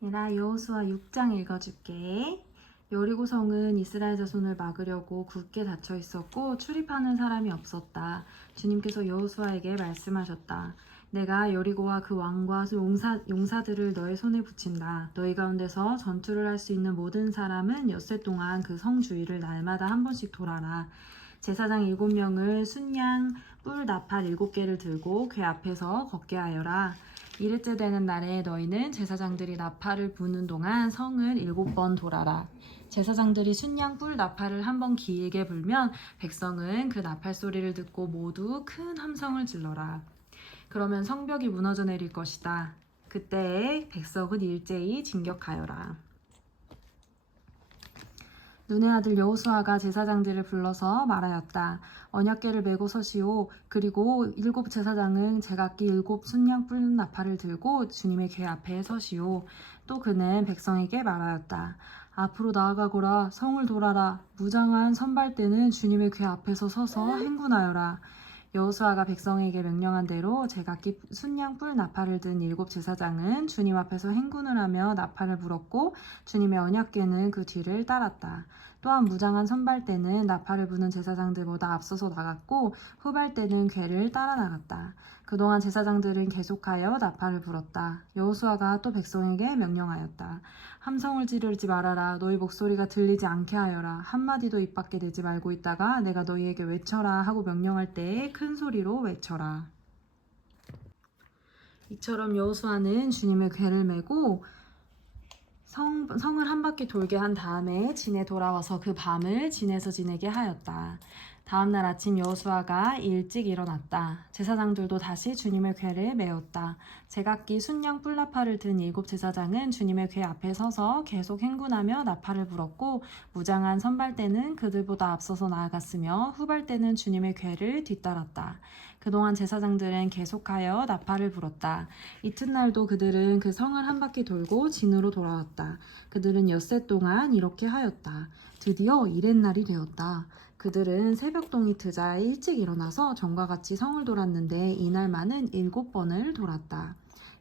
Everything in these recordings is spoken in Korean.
얘라 여호수아 6장 읽어줄게. 여리고성은 이스라엘 자손을 막으려고 굳게 닫혀 있었고 출입하는 사람이 없었다. 주님께서 여호수아에게 말씀하셨다. 내가 여리고와 그 왕과 용사들을 너의 손에 붙인다. 너희 가운데서 전투를 할 수 있는 모든 사람은 엿새 동안 그 성 주위를 날마다 한 번씩 돌아라. 제사장 7명을 순양 뿔 나팔 7개를 들고 궤 앞에서 걷게 하여라. 이르째 되는 날에 너희는 제사장들이 나팔을 부는 동안 성을 7번 돌아라. 제사장들이 순양 뿔 나팔을 한 번 길게 불면 백성은 그 나팔 소리를 듣고 모두 큰 함성을 질러라. 그러면 성벽이 무너져 내릴 것이다. 그때에 백성은 일제히 진격하여라. 눈의 아들 여호수아가 제사장들을 불러서 말하였다. 언약궤를 메고 서시오. 그리고 7 제사장은 제각기 7 순양 뿔 나팔을 들고 주님의 궤 앞에 서시오. 또 그는 백성에게 말하였다. 앞으로 나아가거라. 성을 돌아라. 무장한 선발대는 주님의 궤 앞에서 서서 행군하여라. 여호수아가 백성에게 명령한 대로 제각기 순양 뿔 나팔을 든 7 제사장은 주님 앞에서 행군을 하며 나팔을 불었고 주님의 언약궤는 그 뒤를 따랐다. 또한 무장한 선발대는 나팔을 부는 제사장들보다 앞서서 나갔고 후발대는 궤를 따라 나갔다. 그동안 제사장들은 계속하여 나팔을 불었다. 여호수아가 또 백성에게 명령하였다. 함성을 지르지 말아라. 너희 목소리가 들리지 않게 하여라. 한마디도 입 밖에 내지 말고 있다가 내가 너희에게 외쳐라 하고 명령할 때에 큰 소리로 외쳐라. 이처럼 여호수아는 주님의 궤를 메고 성을 한 바퀴 돌게 한 다음에 진에 돌아와서 그 밤을 진에서 지내게 하였다. 다음날 아침 여호수아가 일찍 일어났다. 제사장들도 다시 주님의 궤를 메었다. 제각기 순양 뿔나팔을 든 7 제사장은 주님의 궤 앞에 서서 계속 행군하며 나팔을 불었고 무장한 선발대는 그들보다 앞서서 나아갔으며 후발대는 주님의 궤를 뒤따랐다. 그동안 제사장들은 계속하여 나팔을 불었다. 이튿날도 그들은 그 성을 한 바퀴 돌고 진으로 돌아왔다. 그들은 엿새 동안 이렇게 하였다. 드디어 이렛날이 되었다. 그들은 새벽동이 트자 일찍 일어나서 전과 같이 성을 돌았는데 이날만은 7번을 돌았다.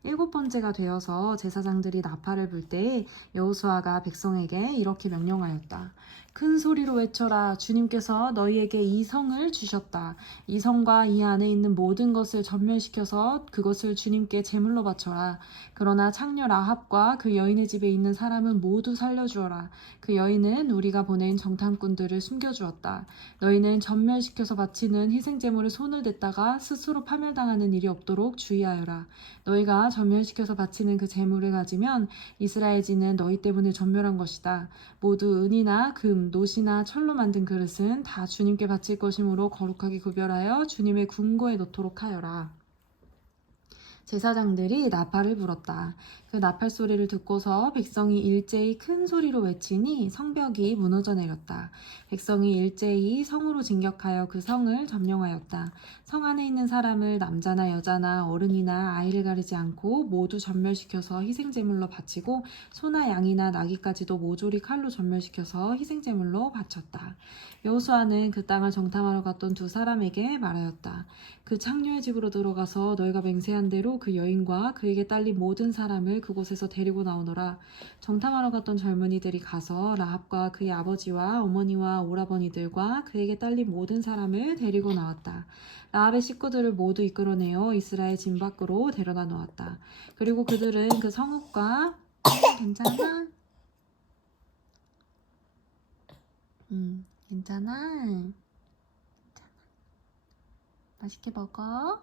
7번째가 되어서 제사장들이 나팔을 불 때에 여호수아가 백성에게 이렇게 명령하였다. 큰 소리로 외쳐라. 주님께서 너희에게 이 성을 주셨다. 이 성과 이 안에 있는 모든 것을 전멸시켜서 그것을 주님께 제물로 바쳐라. 그러나 창녀 라합과 그 여인의 집에 있는 사람은 모두 살려주어라. 그 여인은 우리가 보낸 정탐꾼들을 숨겨주었다. 너희는 전멸시켜서 바치는 희생제물에 손을 댔다가 스스로 파멸당하는 일이 없도록 주의하여라. 너희가 전멸시켜서 바치는 그 제물을 가지면 이스라엘 지는 너희 때문에 전멸한 것이다. 모두 은이나 금, 노시나 철로 만든 그릇은 다 주님께 바칠 것이므로 거룩하게 구별하여 주님의 궁고에 넣도록 하여라. 제사장들이 나팔을 불었다. 그 나팔 소리를 듣고서 백성이 일제히 큰 소리로 외치니 성벽이 무너져 내렸다. 백성이 일제히 성으로 진격하여 그 성을 점령하였다. 성 안에 있는 사람을 남자나 여자나 어른이나 아이를 가리지 않고 모두 전멸시켜서 희생제물로 바치고 소나 양이나 나귀까지도 모조리 칼로 전멸시켜서 희생제물로 바쳤다. 여호수아는 그 땅을 정탐하러 갔던 2 사람에게 말하였다. 그 창녀의 집으로 들어가서 너희가 맹세한 대로 그 여인과 그에게 딸린 모든 사람을 그곳에서 데리고 나오너라. 정탐하러 갔던 젊은이들이 가서 라합과 그의 아버지와 어머니와 오라버니들과 그에게 딸린 모든 사람을 데리고 나왔다. 라합의 식구들을 모두 이끌어내어 이스라엘 진 밖으로 데려다 놓았다. 그리고 그들은 그 성읍과 괜찮아? 괜찮아. 맛있게 먹어.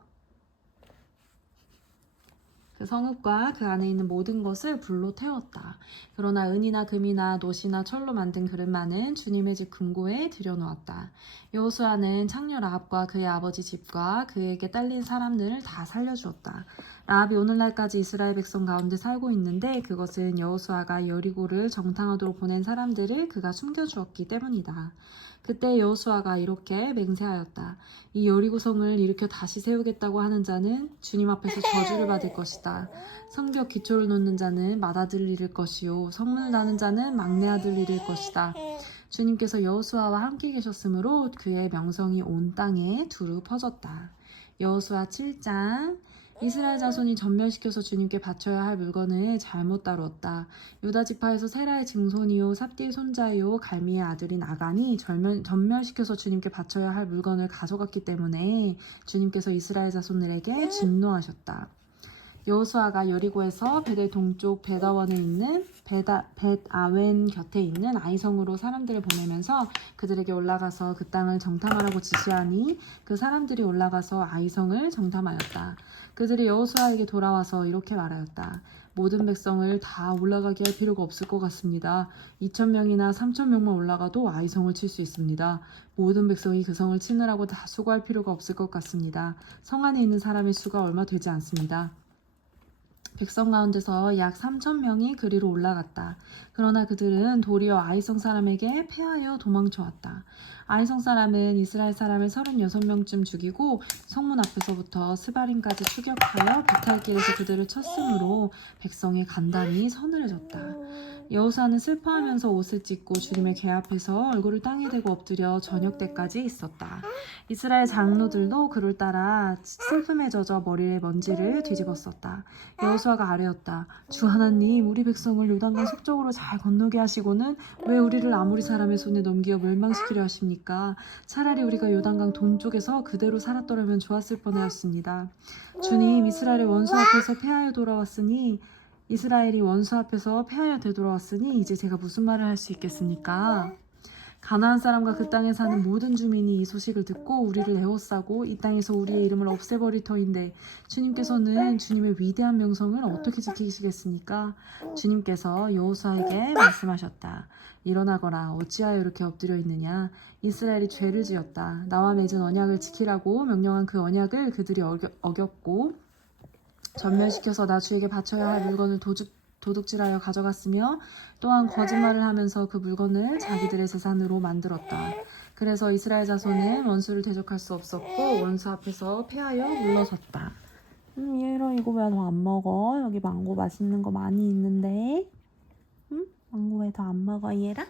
그 성읍과 그 안에 있는 모든 것을 불로 태웠다. 그러나 은이나 금이나 노시나 철로 만든 그릇만은 주님의 집 금고에 들여놓았다. 여호수아는 창녀 라합과 그의 아버지 집과 그에게 딸린 사람들을 다 살려주었다. 라합이 오늘날까지 이스라엘 백성 가운데 살고 있는데 그것은 여호수아가 여리고를 정탐하도록 보낸 사람들을 그가 숨겨주었기 때문이다. 그때 여호수아가 이렇게 맹세하였다. 이 여리고성을 일으켜 다시 세우겠다고 하는 자는 주님 앞에서 저주를 받을 것이다. 성벽 기초를 놓는 자는 맏아들을 잃을 것이요 성문을 다는 자는 막내 아들을 잃을 것이다. 주님께서 여호수아와 함께 계셨으므로 그의 명성이 온 땅에 두루 퍼졌다. 여호수아 7장 이스라엘 자손이 전멸시켜서 주님께 바쳐야 할 물건을 잘못 다루었다. 유다 지파에서 세라의 증손이요 삽디의 손자요 갈미의 아들인 아간이 전멸시켜서 주님께 바쳐야 할 물건을 가져갔기 때문에 주님께서 이스라엘 자손들에게 진노하셨다. 여호수아가 여리고에서 베델 동쪽 벳아원에 있는 벳아웬 곁에 있는 아이성으로 사람들을 보내면서 그들에게 올라가서 그 땅을 정탐하라고 지시하니 그 사람들이 올라가서 아이성을 정탐하였다. 그들이 여호수아에게 돌아와서 이렇게 말하였다. 모든 백성을 다 올라가게 할 필요가 없을 것 같습니다. 2,000명이나 3,000명만 올라가도 아이성을 칠 수 있습니다. 모든 백성이 그 성을 치느라고 다 수고할 필요가 없을 것 같습니다. 성 안에 있는 사람의 수가 얼마 되지 않습니다. 백성 가운데서 약 3,000명이 그리로 올라갔다. 그러나 그들은 도리어 아이성 사람에게 패하여 도망쳐왔다. 아이성 사람은 이스라엘 사람을 36명쯤 죽이고 성문 앞에서부터 스바림까지 추격하여 비탈길에서 그들을 쳤으므로 백성이 간담이 서늘해졌다. 여호수아는 슬퍼하면서 옷을 찢고 주님의 궤 앞에서 얼굴을 땅에 대고 엎드려 저녁 때까지 있었다. 이스라엘 장로들도 그를 따라 슬픔에 젖어 머리에 먼지를 뒤집었었다. 여호수아가 아뢰었다. 주 하나님, 우리 백성을 요단강 서쪽으로 잘 건너게 하시고는 왜 우리를 아모리 사람의 손에 넘겨 멸망시키려 하십니까? 차라리 우리가 요단강 동쪽에서 그대로 살았더라면 좋았을 뻔하였습니다. 주님, 이스라엘이 원수 앞에서 패하여 되돌아왔으니 이제 제가 무슨 말을 할 수 있겠습니까? 가나안 사람과 그 땅에 사는 모든 주민이 이 소식을 듣고 우리를 에워싸고 이 땅에서 우리의 이름을 없애버릴 터인데 주님께서는 주님의 위대한 명성을 어떻게 지키시겠습니까? 주님께서 여호수아에게 말씀하셨다. 일어나거라. 어찌하여 이렇게 엎드려 있느냐? 이스라엘이 죄를 지었다. 나와 맺은 언약을 지키라고 명령한 그 언약을 그들이 어겼고 전멸시켜서 나 주에게 바쳐야 할 물건을 도둑질하여 가져갔으며 또한 거짓말을 하면서 그 물건을 자기들의 재산으로 만들었다. 그래서 이스라엘 자손은 원수를 대적할 수 없었고 원수 앞에서 패하여 물러섰다. 얘들아 이거 왜 더 안 먹어? 여기 망고 맛있는 거 많이 있는데. 응? 망고 왜 더 안 먹어 얘라?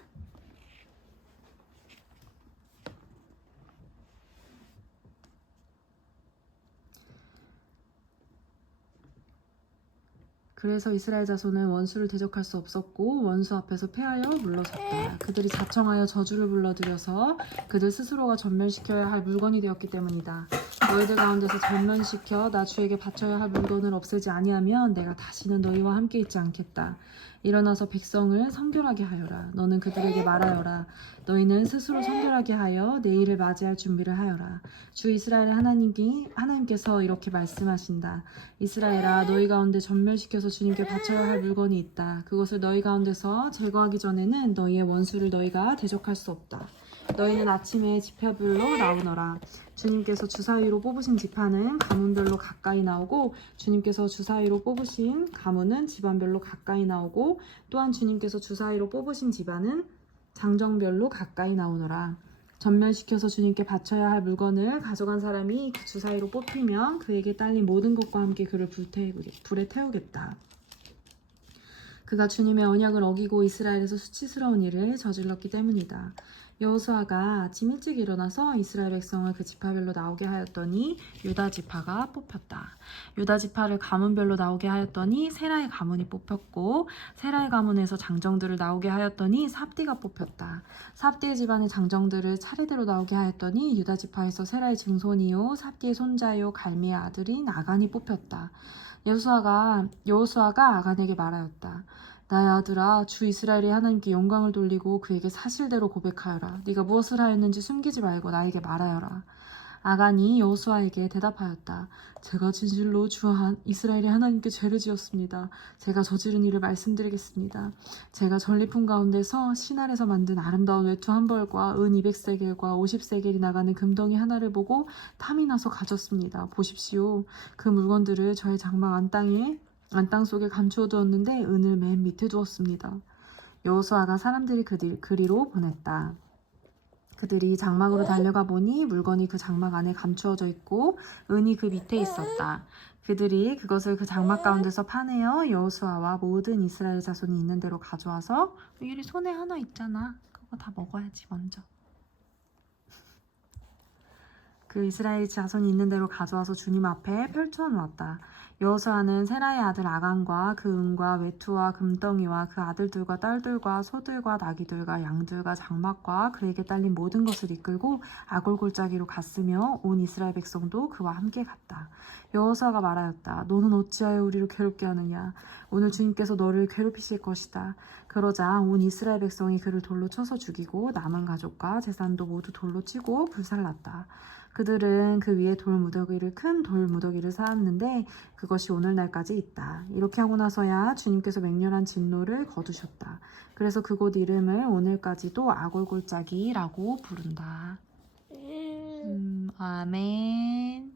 그래서 이스라엘 자손은 원수를 대적할 수 없었고 원수 앞에서 패하여 물러섰다. 그들이 자청하여 저주를 불러들여서 그들 스스로가 전멸시켜야 할 물건이 되었기 때문이다. 너희들 가운데서 전멸시켜 나 주에게 바쳐야 할 물건을 없애지 아니하면 내가 다시는 너희와 함께 있지 않겠다. 일어나서 백성을 성결하게 하여라. 너는 그들에게 말하여라. 너희는 스스로 성결하게 하여 내일을 맞이할 준비를 하여라. 주 이스라엘의 하나님께서 이렇게 말씀하신다. 이스라엘아, 너희 가운데 전멸시켜서 주님께 바쳐야 할 물건이 있다. 그것을 너희 가운데서 제거하기 전에는 너희의 원수를 너희가 대적할 수 없다. 너희는 아침에 지파별로 나오너라. 주님께서 주사위로 뽑으신 지파는 가문별로 가까이 나오고 주님께서 주사위로 뽑으신 가문은 집안별로 가까이 나오고 또한 주님께서 주사위로 뽑으신 집안은 장정별로 가까이 나오너라. 전멸시켜서 주님께 바쳐야 할 물건을 가져간 사람이 그 주사위로 뽑히면 그에게 딸린 모든 것과 함께 그를 불에 태우겠다. 그가 주님의 언약을 어기고 이스라엘에서 수치스러운 일을 저질렀기 때문이다. 여호수아가 아침 일찍 일어나서 이스라엘 백성을 그 지파별로 나오게 하였더니 유다 지파가 뽑혔다. 유다 지파를 가문별로 나오게 하였더니 세라의 가문이 뽑혔고 세라의 가문에서 장정들을 나오게 하였더니 삽디가 뽑혔다. 삽디의 집안의 장정들을 차례대로 나오게 하였더니 유다 지파에서 세라의 증손이요 삽디의 손자요 갈미의 아들인 아간이 뽑혔다. 여호수아가 아간에게 말하였다. 나의 아들아, 주 이스라엘의 하나님께 영광을 돌리고 그에게 사실대로 고백하여라. 네가 무엇을 하였는지 숨기지 말고 나에게 말하여라. 아간이 여호수아에게 대답하였다. 제가 진실로 이스라엘의 하나님께 죄를 지었습니다. 제가 저지른 일을 말씀드리겠습니다. 제가 전리품 가운데서 신할에서 만든 아름다운 외투 한 벌과 은 200세겔과 50세겔이 나가는 금덩이 하나를 보고 탐이 나서 가졌습니다. 보십시오. 그 물건들을 저의 장막 안땅 속에 감추어 두었는데 은을 맨 밑에 두었습니다. 여호수아가 사람들이 그리로 보냈다. 그들이 장막으로 달려가 보니 물건이 그 장막 안에 감추어져 있고 은이 그 밑에 있었다. 그들이 그것을 그 장막 가운데서 파내어 여호수아와 모든 이스라엘 자손이 있는 대로 가져와서 여기 손에 하나 있잖아. 그거 다 먹어야지 먼저. 그 이스라엘 자손이 있는 대로 가져와서 주님 앞에 펼쳐 놓았다. 여호수아는 세라의 아들 아간과 그 은과 외투와 금덩이와 그 아들들과 딸들과 소들과 나귀들과 양들과 장막과 그에게 딸린 모든 것을 이끌고 아골 골짜기로 갔으며 온 이스라엘 백성도 그와 함께 갔다. 여호수아가 말하였다. 너는 어찌하여 우리를 괴롭게 하느냐? 오늘 주님께서 너를 괴롭히실 것이다. 그러자 온 이스라엘 백성이 그를 돌로 쳐서 죽이고 남은 가족과 재산도 모두 돌로 치고 불살랐다. 그들은 그 위에 큰 돌 무더기를 쌓았는데 그것이 오늘날까지 있다. 이렇게 하고 나서야 주님께서 맹렬한 진노를 거두셨다. 그래서 그곳 이름을 오늘까지도 아골골짜기라고 부른다. 아멘.